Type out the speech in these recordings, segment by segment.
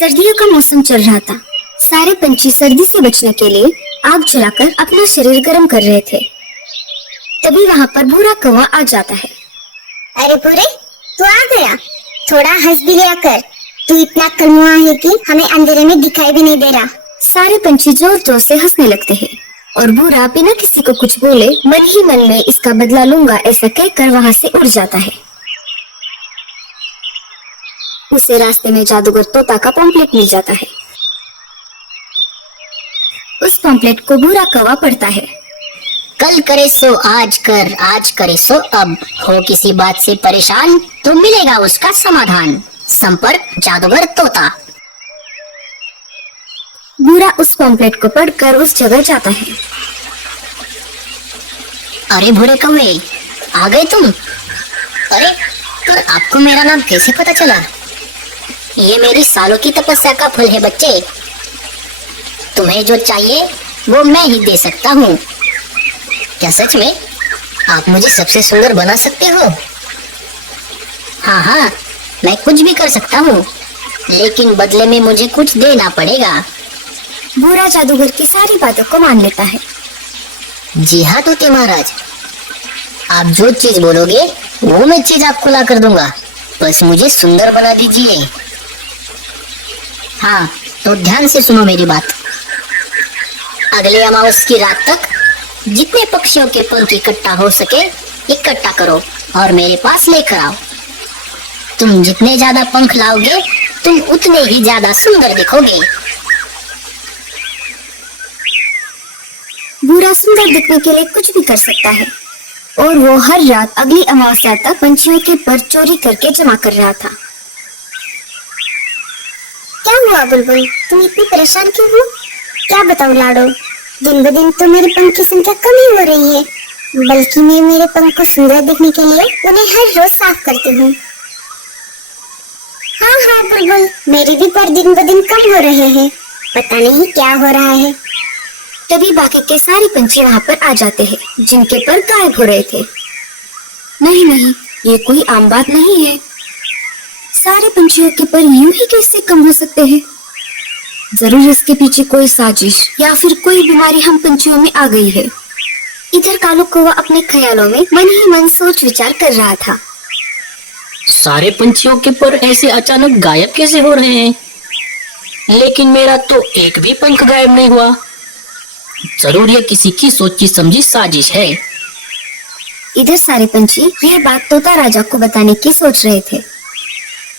सर्दियों का मौसम चल रहा था। सारे पंछी सर्दी से बचने के लिए आग जलाकर अपना शरीर गर्म कर रहे थे। तभी वहाँ पर भूरा कौवा आ जाता है। अरे भूरे, तू आ गया। थोड़ा हंस भी लिया कर। तू इतना कलमुआ है कि हमें अंधेरे में दिखाई भी नहीं दे रहा। सारे पंछी जोर जोर से हंसने लगते हैं और भूरा बिना किसी को कुछ बोले मन ही मन में इसका बदला लूंगा ऐसा कहकर वहाँ से उड़ जाता है। उसे रास्ते में जादूगर तोता का पॉम्पलेट मिल जाता है। उस पॉम्पलेट को भूरा कौवा पढ़ता है। कल करे सो आज कर, आज करे सो अब। हो किसी बात से परेशान तो मिलेगा उसका समाधान। संपर्क जादूगर तोता। भूरा उस पॉम्पलेट को पढ़कर उस जगह जाता है। अरे भूरे कौवे, आ गए तुम? अरे पर आपको मेरा नाम कैसे पता चला? ये मेरी सालों की तपस्या का फल है बच्चे। तुम्हें जो चाहिए वो मैं ही दे सकता हूँ। क्या सच में आप मुझे सबसे सुंदर बना सकते हो? हाँ हाँ, मैं कुछ भी कर सकता हूँ, लेकिन बदले में मुझे कुछ देना पड़ेगा। भूरा जादूगर की सारी बातों को मान लेता है। जी हाँ तोते महाराज, आप जो चीज बोलोगे वो मैं चीज आपको ला कर दूंगा। बस मुझे सुंदर बना दीजिए। हाँ तो ध्यान से सुनो मेरी बात। अगले अमावस की रात तक जितने पक्षियों के पंख इकट्ठा हो सके इकट्ठा करो और मेरे पास लेकर आओ। तुम जितने ज्यादा पंख लाओगे तुम उतने ही ज्यादा सुंदर दिखोगे। भूरा सुंदर दिखने के लिए कुछ भी कर सकता है और वो हर रात अगली अमावस्या तक पंछियों के पर चोरी करके जमा कर रहा था। क्या हुआ बुलबुल, तुम इतनी परेशान क्यों हो? क्या बताऊं लाडो, दिन ब दिन तो मेरे पंख की संख्या कम ही हो रही है। बल्कि मैं मेरे पंख को सुंदर दिखने के लिए उन्हें हर रोज साफ करती हूँ। हाँ हाँ बुलबुल, मेरे भी पर दिन ब दिन कम हो रहे हैं। पता नहीं क्या हो रहा है। तभी बाकी के सारे पंछी वहाँ पर आ जाते हैं जिनके पर गायब हो रहे थे। नहीं नहीं, ये कोई आम बात नहीं है। सारे पंछियों के पर यूं ही कैसे कम हो सकते हैं? जरूर इसके पीछे कोई साजिश या फिर कोई बीमारी हम पंछियों में आ गई है। इधर कालू कौवा अपने ख्यालों में मन ही मन सोच विचार कर रहा था। सारे पंछियों के पर ऐसे अचानक गायब कैसे हो रहे हैं? लेकिन मेरा तो एक भी पंख गायब नहीं हुआ। जरूर ये किसी की सोची समझी साजिश है। इधर सारे पंछी यह बात तोता राजा को बताने की सोच रहे थे।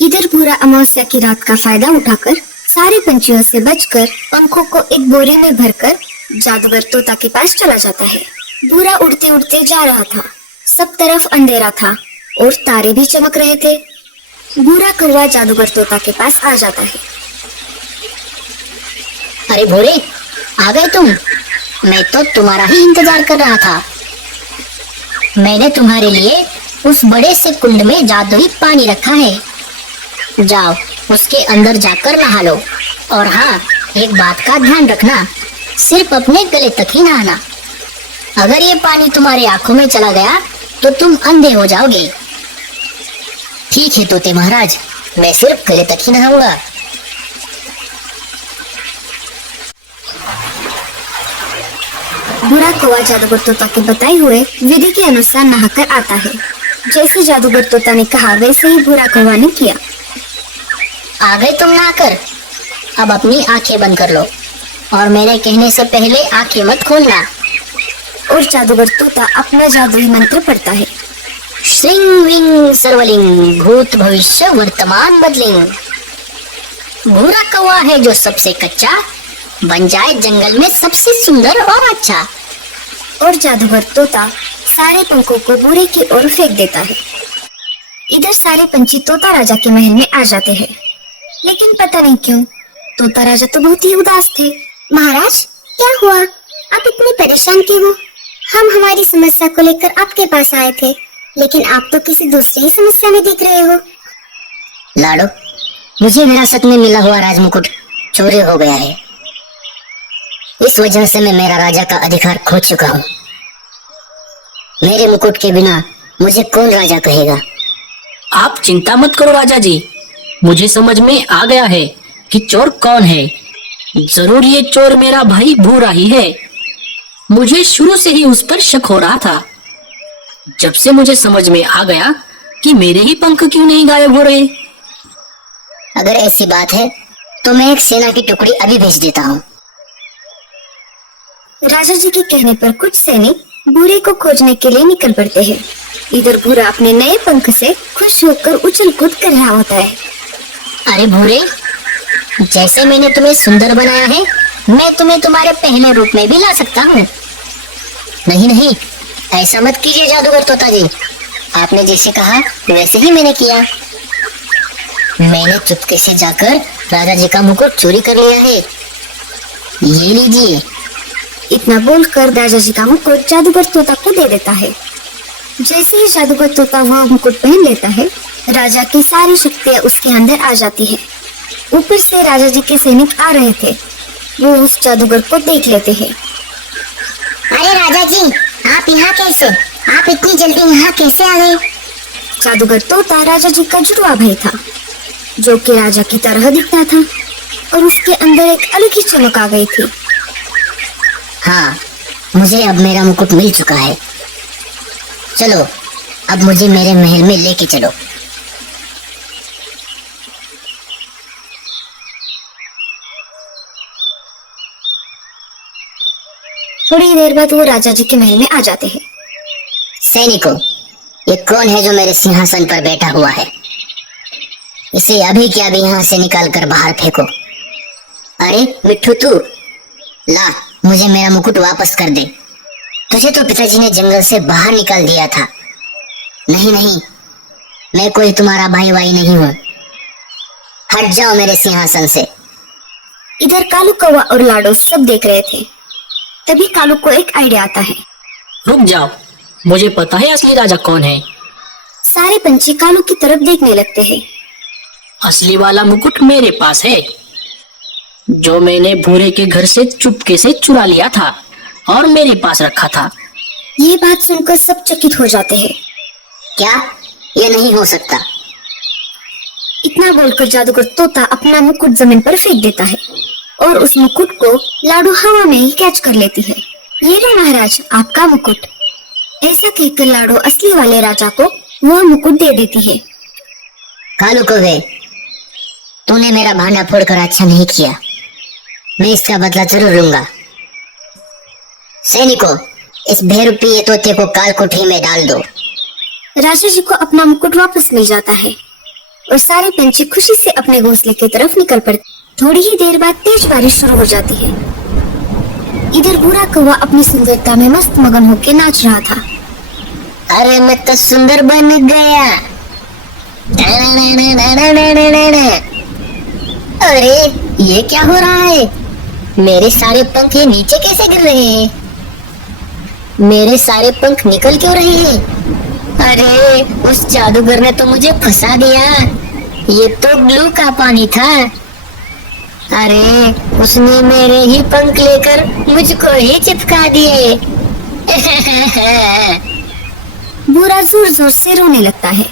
इधर भूरा अमावस्या की रात का फायदा उठाकर सारे पंछियों से बचकर पंखों को एक बोरे में भरकर जादूगर तोता के पास चला जाता है। भूरा उड़ते उड़ते जा रहा था। सब तरफ अंधेरा था और तारे भी चमक रहे थे। भूरा कौवा जादूगर तोता के पास आ जाता है। अरे भूरे, आ गए तुम? मैं तो तुम्हारा ही इंतजार कर रहा था। मैंने तुम्हारे लिए उस बड़े से कुंड में जादुई पानी रखा है। जाओ उसके अंदर जाकर नहा लो। और हाँ, एक बात का ध्यान रखना, सिर्फ अपने गले तक ही नहाना। अगर ये पानी तुम्हारी आंखों में चला गया तो तुम अंधे हो जाओगे। ठीक है तोते महाराज, मैं सिर्फ गले तक ही नहाऊंगा। भूरा कौवा जादूगर तोता के बताए हुए विधि के अनुसार नहाकर आता है। जैसे जादूगर तोता ने कहा वैसे ही भूरा कौवा ने किया। आ गए तुम नहाकर? अब अपनी आंखें बंद कर लो और मेरे कहने से पहले आंखें मत खोलना। और जादूगर तोता अपना जादुई मंत्र पढ़ता है। श्रीं विंग सर्वलिंग भूत भविष्य वर्तमान बदलिंग। भूरा कौवा है जो सबसे कच्चा, बन जाए जंगल में सबसे सुंदर और अच्छा। और जादूगर तोता सारे पंखों को भूरे की ओर फेंक देता है। इधर सारे पंछी तोता राजा के महल में आ जाते हैं, लेकिन पता नहीं क्यों तोता राजा तो बहुत ही उदास थे। महाराज, क्या हुआ? आप इतने परेशान क्यों हो? हम हमारी समस्या को लेकर आपके पास आए थे, लेकिन आप तो किसी दूसरी ही समस्या में दिख रहे हो। लाडो, मुझे विरासत में मिला हुआ राजमुकुट चोरी हो गया है। इस वजह से मैं मेरा राजा का अधिकार खो चुका हूँ। मेरे मुकुट के बिना मुझे कौन राजा कहेगा? आप चिंता मत करो राजा जी, मुझे समझ में आ गया है कि चोर कौन है। जरूर ये चोर मेरा भाई भूरा ही है। मुझे शुरू से ही उस पर शक हो रहा था। जब से मुझे समझ में आ गया कि मेरे ही पंख क्यों नहीं गायब हो रहे। अगर ऐसी बात है तो मैं एक सेना की टुकड़ी अभी भेज देता हूँ। राजा जी के कहने पर कुछ सैनिक भूरे को खोजने के लिए निकल पड़ते हैं। इधर भूरा अपने नए पंख से खुश होकर उछल कूद कर रहा होता है। अरे भूरे, जैसे मैंने तुम्हें सुंदर बनाया है, मैं तुम्हें तुम्हारे पहले रूप में भी ला सकता हूँ। नहीं नहीं, ऐसा मत कीजिए जादूगर तोता जी। आपने जैसे कहा वैसे ही मैंने किया। मैंने चुपके से जाकर राजा जी का मुकुट चोरी कर लिया है। ये लीजिए। इतना बोलकर राजा जी का मुकुट जादूगर तोता को दे देता है। जैसे ही जादूगर तोता वह मुकुट पहन लेता है, राजा की सारी शक्तियां उसके अंदर आ जाती है। ऊपर से राजा जी के सैनिक आ रहे थे, वो उस जादूगर को देख लेते हैं। अरे राजा जी, आप यहाँ कैसे? आप इतनी जल्दी यहाँ कैसे आ गए? जादूगर तोता राजा जी का जुड़वा भाई था, जो कि राजा की तरह दिखता था और उसके अंदर एक अलग ही चमक आ गई थी। हाँ, मुझे अब मेरा मुकुट मिल चुका है। चलो, अब मुझे मेरे महल में लेके चलो। थोड़ी देर बाद वो राजा जी के महल में आ जाते हैं। सैनिकों, ये कौन है जो मेरे सिंहासन पर बैठा हुआ है? इसे अभी के अभी यहाँ से निकाल कर बाहर फेंको। अरे मिट्ठू, तू ला, मुझे मेरा मुकुट वापस कर दे। तुझे तो पिताजी ने जंगल से बाहर निकाल दिया था। नहीं नहीं, मैं कोई तुम्हारा भाई वाई नहीं हूँ। हट जाओ मेरे सिंहासन से। इधर कालू कौवा और लाडो सब देख रहे थे। तभी कालू को एक आइडिया आता है। रुक जाओ, मुझे पता है असली राजा कौन है। सारे पंछी कालू की तरफ देखने लगते हैं। असली वाला मुकुट मेरे पास है, जो मैंने भूरे के घर से चुपके से चुरा लिया था और मेरे पास रखा था। ये बात सुनकर सब चकित हो जाते हैं। क्या? ये नहीं हो सकता। इतना बोलकर जादूगर तोता अपना मुकुट जमीन पर फेंक देता है और उस मुकुट को लाडो हवा में ही कैच कर लेती है। ये लो महाराज, आपका मुकुट। ऐसा कहकर लाडो असली वाले राजा को वह मुकुट दे देती है। कालू कौवे, तूने मेरा भांडा फोड़कर अच्छा नहीं किया। मैं इसका बदला जरूर लूंगा। सैनिकों, इस बेरुपये तोते को कालकोठरी में डाल दो। राजा जी को अपना मुकुट वापस मिल जाता है और सारे पंछी खुशी से अपने घोंसले की तरफ निकल पड़ते। थोड़ी ही देर बाद तेज बारिश शुरू हो जाती है। इधर भूरा कौवा अपनी सुंदरता में मस्त मगन होकर नाच रहा था। अरे मैं तो सुंदर बन गया। अरे ये क्या हो रहा है? मेरे सारे पंख ये नीचे कैसे गिर रहे हैं? मेरे सारे पंख निकल क्यों रहे हैं? अरे उस जादूगर ने तो मुझे फंसा दिया। ये तो ग्लू का पानी था। अरे उसने मेरे ही पंख लेकर मुझको ही चिपका दिए। भूरा जोर जोर से रोने लगता है।